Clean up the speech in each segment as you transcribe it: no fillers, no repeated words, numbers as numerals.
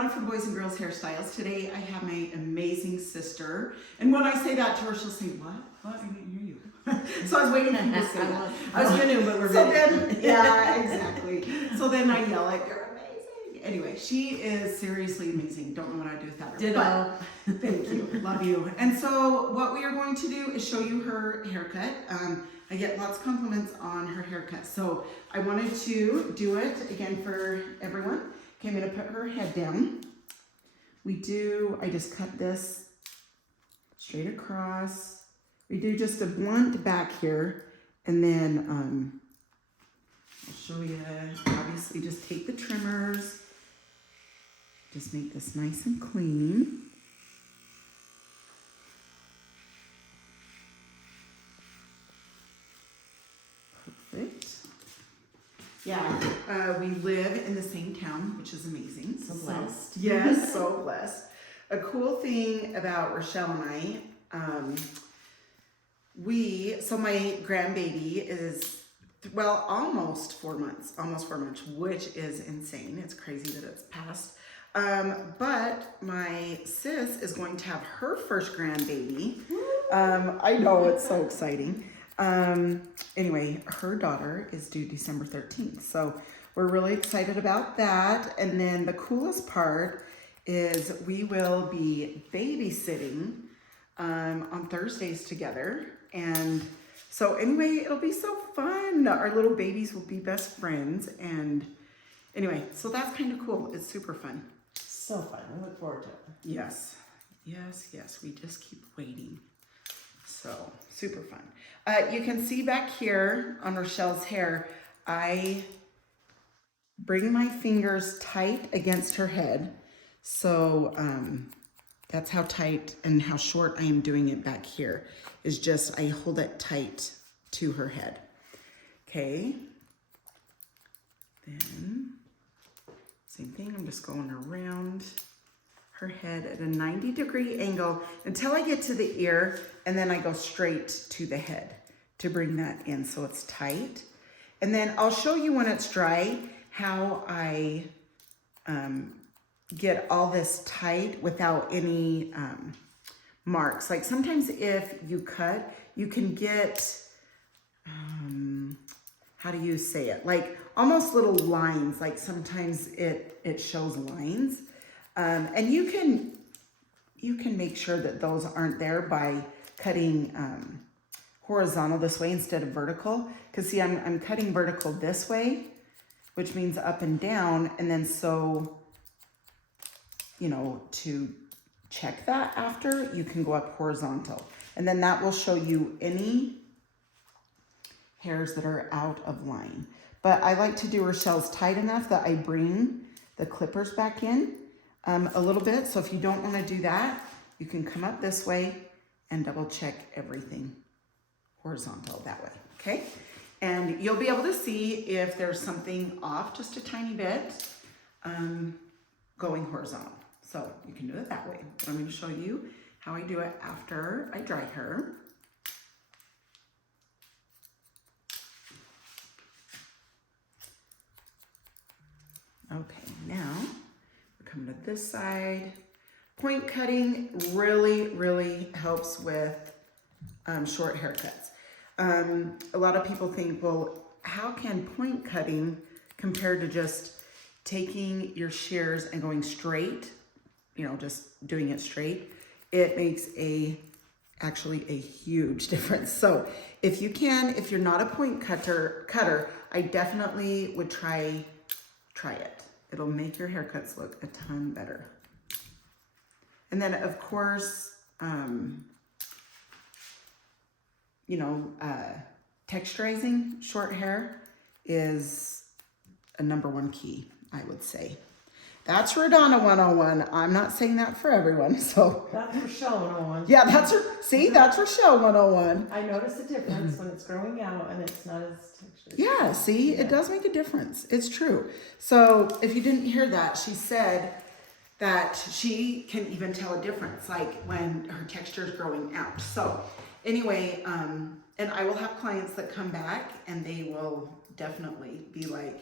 Radonna from Boys and Girls Hairstyles. Today I have my amazing sister. And when I say that to her, she'll say, what? What? I didn't hear you. So I was waiting for you to say that. I was going to, but we're so then, yeah, exactly. So then I yell at, you're amazing. Anyway, she is seriously amazing. Don't know what I'd do without her. Ditto. But thank you. Love you. And so what we are going to do is show you her haircut. I get lots of compliments on her haircut. So I wanted to do it again for everyone. Okay, I'm going to put her head down. I just cut this straight across. We do just a blunt back here. And then I'll show you, obviously just take the trimmers. Just make this nice and clean. Perfect. Yeah, we live in the same town, which is amazing. So blessed. Yes, so blessed. A cool thing about Rochelle and I, so my grandbaby is, well, almost 4 months, which is insane. It's crazy that it's passed. But my sis is going to have her first grandbaby. I know, it's so exciting. Anyway, her daughter is due December 13th. So we're really excited about that. And then the coolest part is we will be babysitting on Thursdays together. And so anyway, it'll be so fun. Our little babies will be best friends. And anyway, so that's kind of cool. It's super fun. So fun. I look forward to it. Yes. Yes, yes. We just keep waiting. So super fun. You can see back here on Rochelle's hair, I bring my fingers tight against her head. So that's how tight and how short I am doing it back here, is just I hold it tight to her head. Okay. Then same thing, I'm just going around her head at a 90-degree angle until I get to the ear, and then I go straight to the head to bring that in so it's tight. And then I'll show you when it's dry how I get all this tight without any marks. Like sometimes if you cut, you can get, how do you say it? Like almost little lines, like sometimes it shows lines. And you can make sure that those aren't there by cutting horizontal this way instead of vertical. Because see, I'm cutting vertical this way, which means up and down. And then so, you know, to check that after, you can go up horizontal. And then that will show you any hairs that are out of line. But I like to do Rochelle's tight enough that I bring the clippers back in a little bit. So if you don't want to do that, you can come up this way and double check everything horizontal that way, okay? And you'll be able to see if there's something off just a tiny bit going horizontal. So you can do it that way. But I'm going to show you how I do it after I dry her. Okay, now we're coming to this side. Point cutting really, really helps with short haircuts. A lot of people think, well, how can point cutting compare to just taking your shears and going straight, you know, just doing it straight? It makes actually a huge difference. So if you can, if you're not a point cutter, I definitely would try it. It'll make your haircuts look a ton better. And then of course, you know, texturizing short hair is a #1 key, I would say. That's Radonna 101. I'm not saying that for everyone, so. That's Rochelle 101. Yeah, that's Rochelle 101. I notice a difference when it's growing out and it's not as textured. Yeah, see, it does make a difference. It's true. So if you didn't hear that, she said that she can even tell a difference, like when her texture is growing out. So anyway, and I will have clients that come back and they will definitely be like,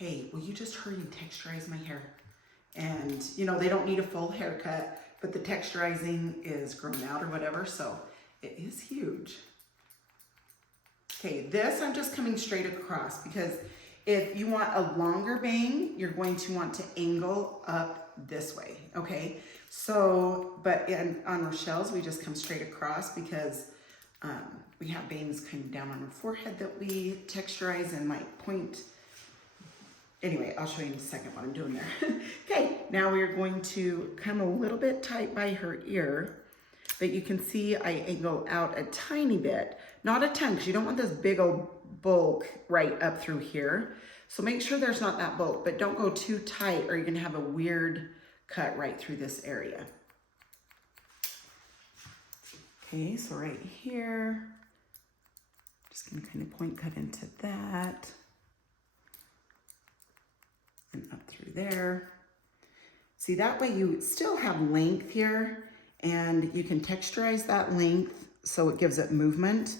hey, will you just hurry and texturize my hair? And you know, they don't need a full haircut, but the texturizing is grown out or whatever, so it is huge. Okay, this I'm just coming straight across because if you want a longer bang, you're going to want to angle up this way, okay? So, but on Rochelle's, we just come straight across because we have bangs kind of down on her forehead that we texturize and might point. Anyway, I'll show you in a second what I'm doing there. Okay, now we're going to come a little bit tight by her ear, but you can see I angle out a tiny bit, not a ton, because you don't want this big old bulk right up through here. So make sure there's not that bulk, but don't go too tight or you're gonna have a weird cut right through this area. Okay, so right here, just gonna kind of point cut into that and up through there. See, that way you still have length here and you can texturize that length so it gives it movement.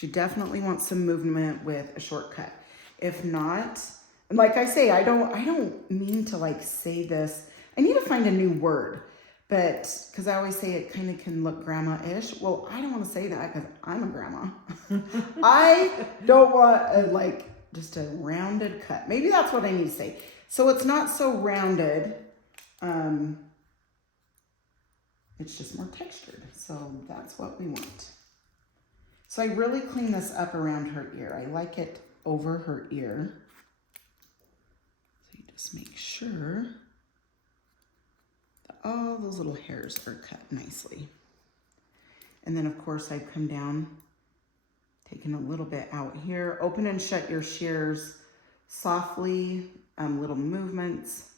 You definitely want some movement with a shortcut. If not, and like I say, I don't mean to like say this. I need to find a new word, but because I always say it kind of can look grandma-ish. Well, I don't want to say that because I'm a grandma. I don't want like just a rounded cut. Maybe that's what I need to say. So it's not so rounded. It's just more textured. So that's what we want. So I really clean this up around her ear. I like it over her ear. So you just make sure that all those little hairs are cut nicely. And then of course I come down, taking a little bit out here. Open and shut your shears softly, little movements.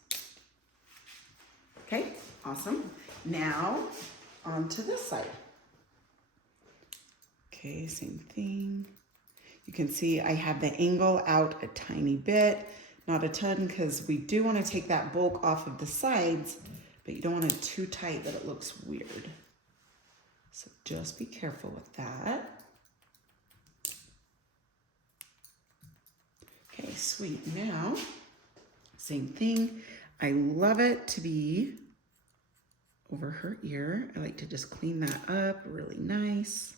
Okay, awesome. Now on to this side. Okay, same thing. You can see I have the angle out a tiny bit, not a ton, because we do want to take that bulk off of the sides, but you don't want it too tight that it looks weird. So just be careful with that. Okay, sweet. Now, same thing. I love it to be over her ear. I like to just clean that up really nice.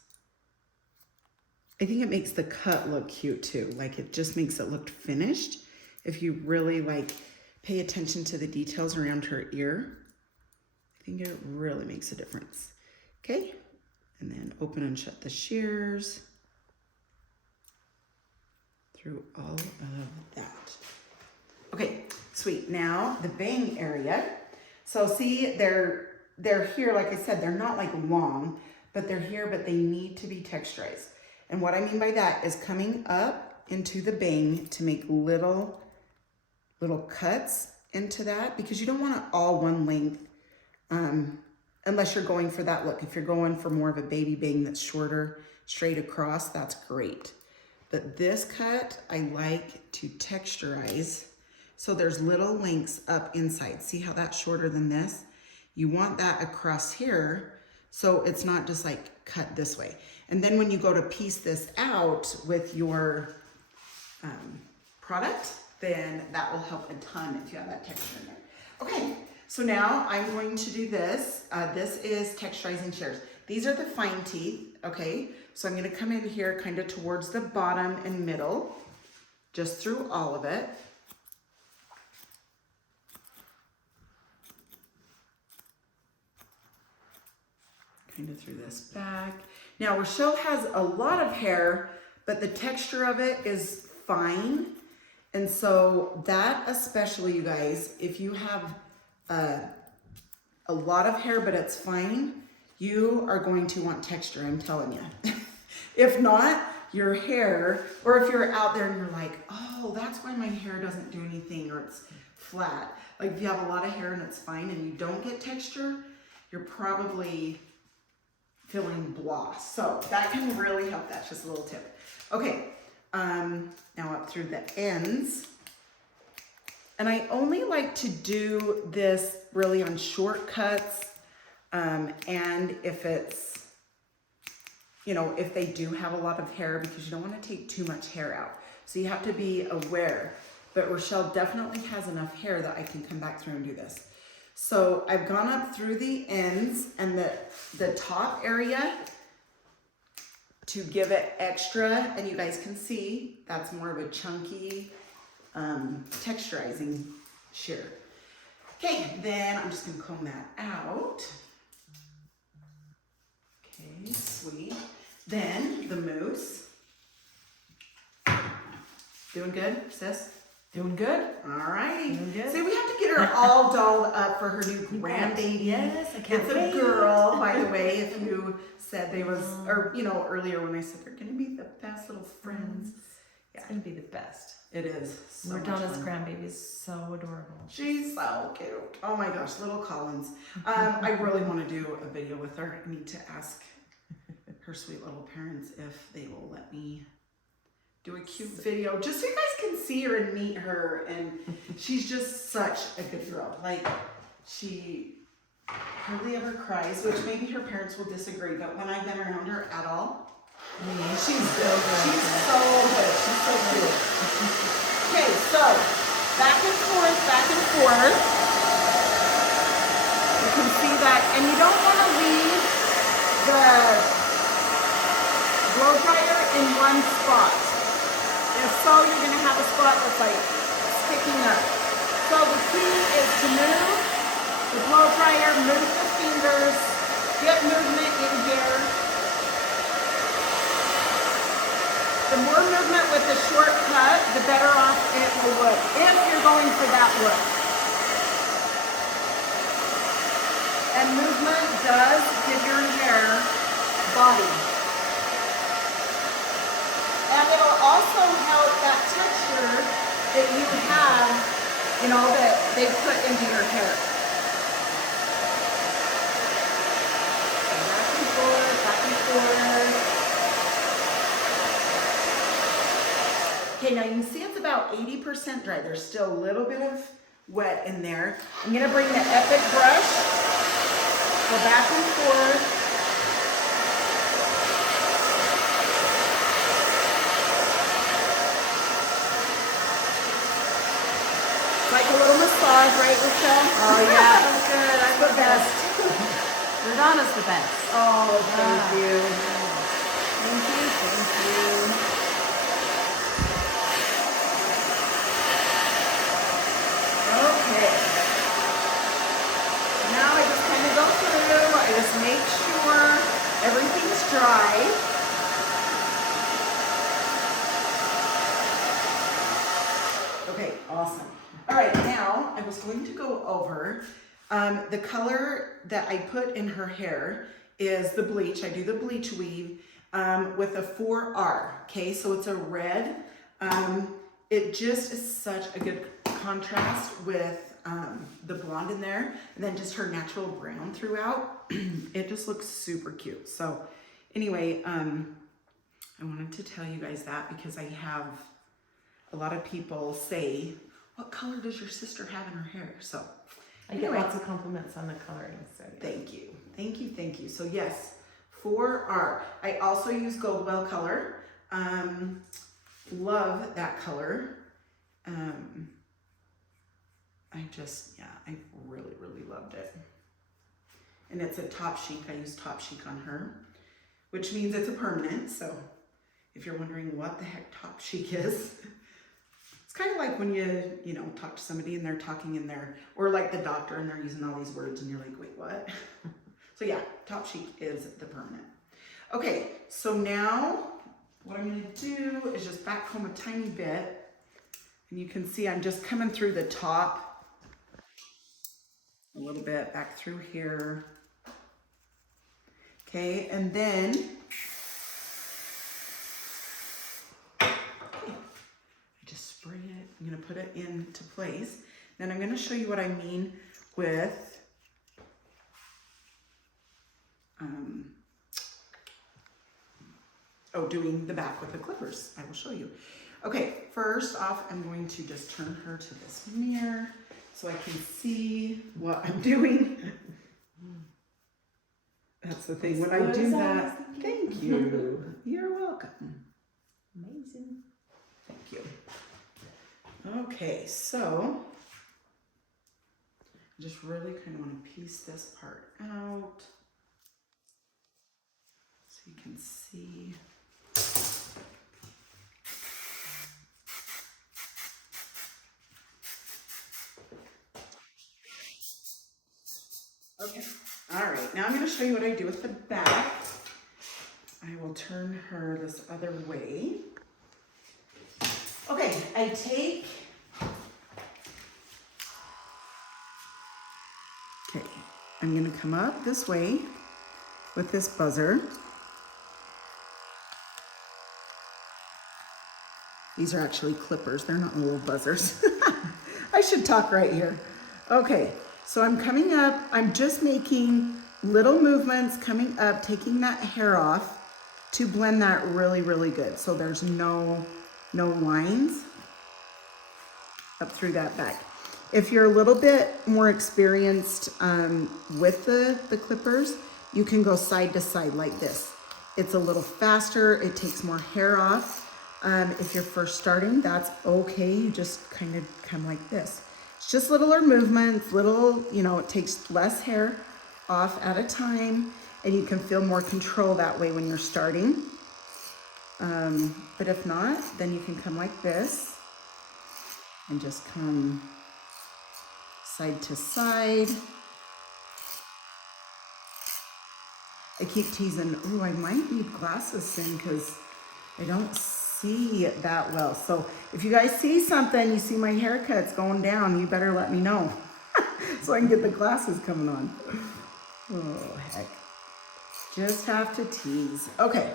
I think it makes the cut look cute too. Like it just makes it look finished. If you really like pay attention to the details around her ear, I think it really makes a difference. Okay, and then open and shut the shears through all of that. Okay, sweet. Now the bang area. So see, they're here, like I said, they're not like long, but they're here, but they need to be texturized. And what I mean by that is coming up into the bang to make little cuts into that, because you don't want it all one length unless you're going for that look. If you're going for more of a baby bang that's shorter, straight across, that's great. But this cut, I like to texturize. So there's little lengths up inside. See how that's shorter than this? You want that across here so it's not just like cut this way. And then when you go to piece this out with your product, then that will help a ton if you have that texture in there. Okay, so now I'm going to do this. This is Texturizing Shears. These are the fine teeth, okay? So I'm gonna come in here kind of towards the bottom and middle, just through all of it. Kind of through this back. Now Rochelle has a lot of hair, but the texture of it is fine. And so that especially, you guys, if you have a lot of hair, but it's fine, you are going to want texture, I'm telling you. If not, your hair, or if you're out there and you're like, oh, that's why my hair doesn't do anything, or it's flat. Like if you have a lot of hair and it's fine and you don't get texture, you're probably feeling blah. So that can really help. That's just a little tip. Okay, now up through the ends. And I only like to do this really on shortcuts, and if it's, you know, if they do have a lot of hair, because you don't want to take too much hair out. So you have to be aware. But Rochelle definitely has enough hair that I can come back through and do this. So I've gone up through the ends and the top area to give it extra, and you guys can see that's more of a chunky texturizing shear. Okay, then I'm just gonna comb that out. Okay, sweet. Then the mousse. Doing good, sis? Doing good. All righty. Doing good. So we have to get her all dolled up for her new grandbaby. Yes, I can't It's wait. a girl, by the way, if you said they was, or you know, earlier when I said they're gonna be the best little friends. It's gonna be the best. It is. So much Radonna's fun. grandbaby is so adorable. She's so cute. Oh my gosh, little Collins. I really want to do a video with her. I need to ask her sweet little parents if they will let me do a cute video, just so you guys can see her and meet her. And she's just such a good girl. Like, she hardly ever cries, which maybe her parents will disagree, but when I've been around her at all, she's so good. She's so good. She's so cute. Okay, so back and forth, back and forth. You can see that, and you don't want to leave the blow dryer in one spot. If so, you're going to have a spot that's like sticking up. So the key is to move the blow dryer, move the fingers, get movement in here. The more movement with the shortcut, the better off it will look, if you're going for that look. And movement does give your hair body. And it'll also help that texture that you have, you know, that they put into your hair. Back and forth, back and forth. Okay, now you can see it's about 80% dry. There's still a little bit of wet in there. I'm gonna bring the Epic brush, go back and forth. It's like a little massage, right, Rochelle? Oh yeah, that's good. I'm the best. Radonna's the best. Oh, thank you. Thank you. Thank you. Okay. Now I just kind of go through. I just make sure everything's dry. Okay, awesome. All right, now I was going to go over the color that I put in her hair is the bleach. I do the bleach weave with a 4R. Okay, so it's a red. It just is such a good contrast with the blonde in there, and then just her natural brown throughout. It just looks super cute. So anyway, I wanted to tell you guys that because I have a lot of people say, what color does your sister have in her hair? So I get lots of compliments on the coloring. So thank you, thank you, thank you. So yes, 4R. I also use Goldwell color. Love that color. I really, really loved it. And it's a top chic. I use top chic on her, which means it's a permanent. So if you're wondering what the heck top chic is, it's kind of like when you know, talk to somebody and they're talking in there, or like the doctor and they're using all these words and you're like, wait, what? So yeah, top chic is the permanent. Okay, so now what I'm gonna do is just back comb a tiny bit. And you can see I'm just coming through the top a little bit, back through here. Okay, and then I just spray it. I'm gonna put it into place. Then I'm gonna show you what I mean with doing the back with the clippers. I will show you. Okay, first off, I'm going to just turn her to this mirror so I can see what I'm doing. That's the thing, when I do that, thank you. You're welcome. amazing. Thank you. Okay, so I just really kind of want to piece this part out so you can see. Okay, all right, now I'm going to show you what I do with the back. I will turn her this other way. Okay, I take, okay, I'm going to come up this way with this buzzer. These are actually clippers, they're not little buzzers. I should talk right here. Okay, so I'm coming up, I'm just making little movements coming up, taking that hair off to blend that really, really good. So there's no lines up through that back. If you're a little bit more experienced with the clippers, you can go side to side like this. It's a little faster, it takes more hair off. If you're first starting, that's okay. You just kind of come like this. It's just littler movements, little, you know, it takes less hair off at a time, and you can feel more control that way when you're starting. But if not, then you can come like this and just come side to side. I keep teasing, oh, I might need glasses soon because I don't see that well. So if you guys see something, you see my haircut's going down, you better let me know so I can get the glasses coming on. Oh, heck. Just have to tease. Okay.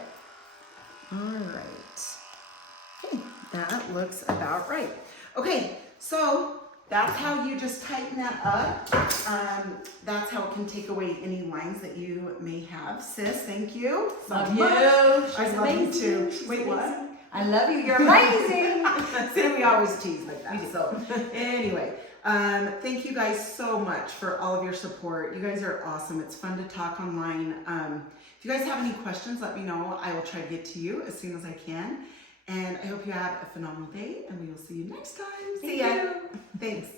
All right. Okay, that looks about right. Okay, so that's how you just tighten that up. That's how it can take away any lines that you may have. Sis, thank you so Love much. you. She's I love you amazing. too. She's Wait, what? amazing. I love you. You're amazing. See, we always tease like that. So anyway, thank you guys so much for all of your support. You guys are awesome. It's fun to talk online. If you guys have any questions, let me know. I will try to get to you as soon as I can. And I hope you have a phenomenal day, and we will see you next time. See ya. Thanks.